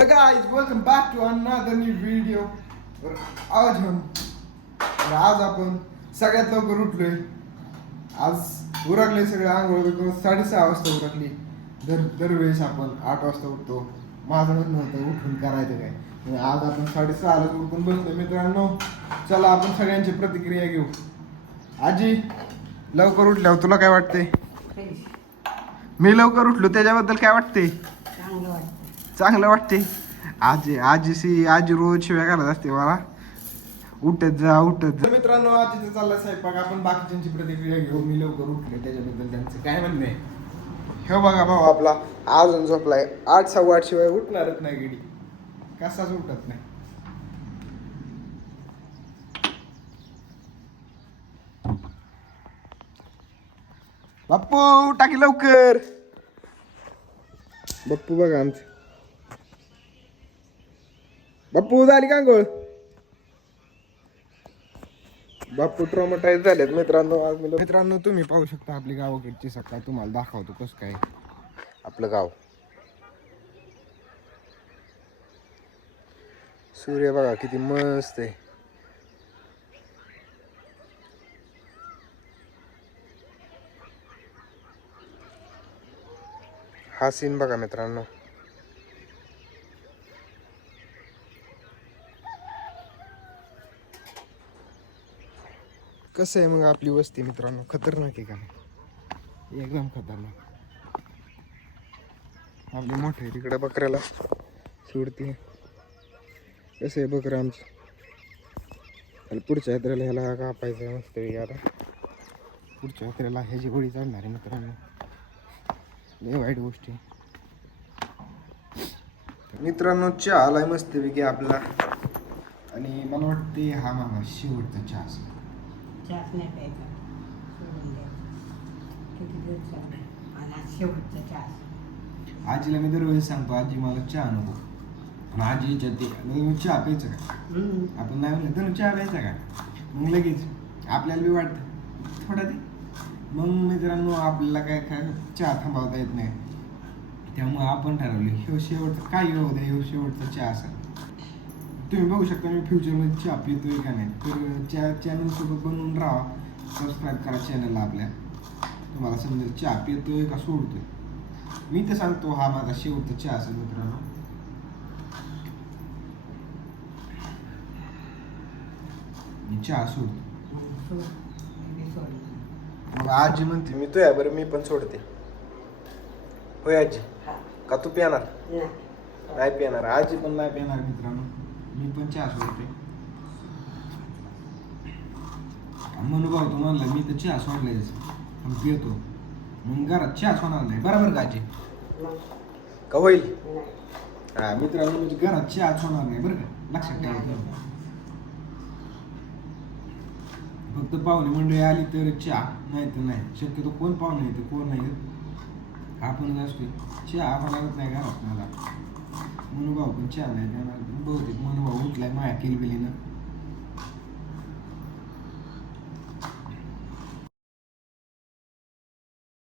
Hey guys, welcome back to another new video. आज आपण सगळ्यात लवकर उठलोय. आज उरकले सगळे आंघोळ करून 6:30 वाजता उरकली. दरवेळेस आपण 8 वाजता उठतो. माझं म्हणणं होतं उठून करायचं काय. आज आपण 6:30 ला उठून बसलो. मित्रांनो, चला आपण सगळ्यांची प्रतिक्रिया घेऊ. आजी, लवकर उठल्यावर तुला काय वाटते? मी लवकर उठलो त्याच्याबद्दल काय वाटते? चांगलं वाटते. आजी रोज शिव्या घालत असते मला, उठत जा. मित्रांनो, आजीचं चालला स्वयंपाक. आपण बाकीच्यांची प्रतिक्रिया घेऊ. मी लवकर उठले त्याच्याबद्दल त्यांचं काय म्हणणं आहे. हे बघा भाऊ आपला अजून झोपलाय. 8:15 शिवाय उठणारच नाही. गिडी कसाच उठत नाही. बाप्पू टाकी लवकर. बाप्पू बघा आमचं. बाप्पू झाली का अंघोळ? बाप्पू ट्रॉमटाईज झालेत मित्रांनो. आज मित्रांनो तुम्ही पाहू शकता आपली गावाकडची सकाळ. तुम्हाला दाखवतो कसं काय आपलं गाव. सूर्य बघा किती मस्त आहे. हा सीन बघा मित्रांनो. कसं आहे मग आपली वस्ती मित्रांनो? खतरनाक आहे का? एकदम खतरनाक. आपली मोठे तिकडे बकऱ्याला सोडते. कसं आहे बकरं आमचं. पुढच्या यात्रेला ह्याला कापायचं मस्त आता. पुढच्या यात्रेला ह्याची गोळी चढणार आहे मित्रांनो. लय वाईट गोष्टी. मित्रांनो, चहा आलाय मस्त पैकी आपला. आणि मला वाटते हा माझा शेवटचा चहा असेल. चहाच नाही प्यायचा, सोडून द्यायचा. किती दिवस झाले आणि आज शेवटचा चहा. आजीला मी दरवेळेस सांगतो, आजी मला चहा नको. आणि आजी विचारते चहा प्यायचं का? आपण नाही म्हणलं तर चहा प्यायचा का? मग लगेच आपल्याला बी वाटतं थोडा दे. मग मित्रांनो, आपल्याला काय चहा थांबवता येत नाही. त्यामुळे आपण ठरवले ह्यो शेवटचा काय होऊ द्या, ह्यो शेवटचा चहा असेल. तुम्ही बघू शकता मी फ्युचरमध्ये चहा पितोय का नाही. तर चॅनलसोबत बनवून राहा. सबस्क्राईब करा चॅनलला आपल्या. तुम्हाला समजेल चहा पितोय का सोडतोय. मी तर सांगतो हा माझा शेवटचा चहा असेल मित्रांनो. मी चहा सोडतो. मग आजी म्हणते मी तो बरं मी पण सोडते. होय आजी, का तू पिणार? नाही पिणार. आजी पण नाही पिणार मित्रांनो. मी पण चहा सोडते. म्हणू भाऊ तू म्हणला मी तर चहा सोडलायच पण पितो. मग घरात चहा सोडणार नाही बरोबर का आजी? का होईल? हा मित्रांनो, म्हणजे घरात चहा सोडणार नाही बरं का, लक्षात ठेवा. फक्त पाहुणे मंडळी आली तर चहा, नाही तर नाही. शक्यतो कोण पाहुणे येते कोण नाही आपणच असतो. चहा बनावत नाही घरात मला. मनोभाऊ पण चहा नाही देणार. बहुतेक मनोभाऊ उठलाय माया किलबिलीनं.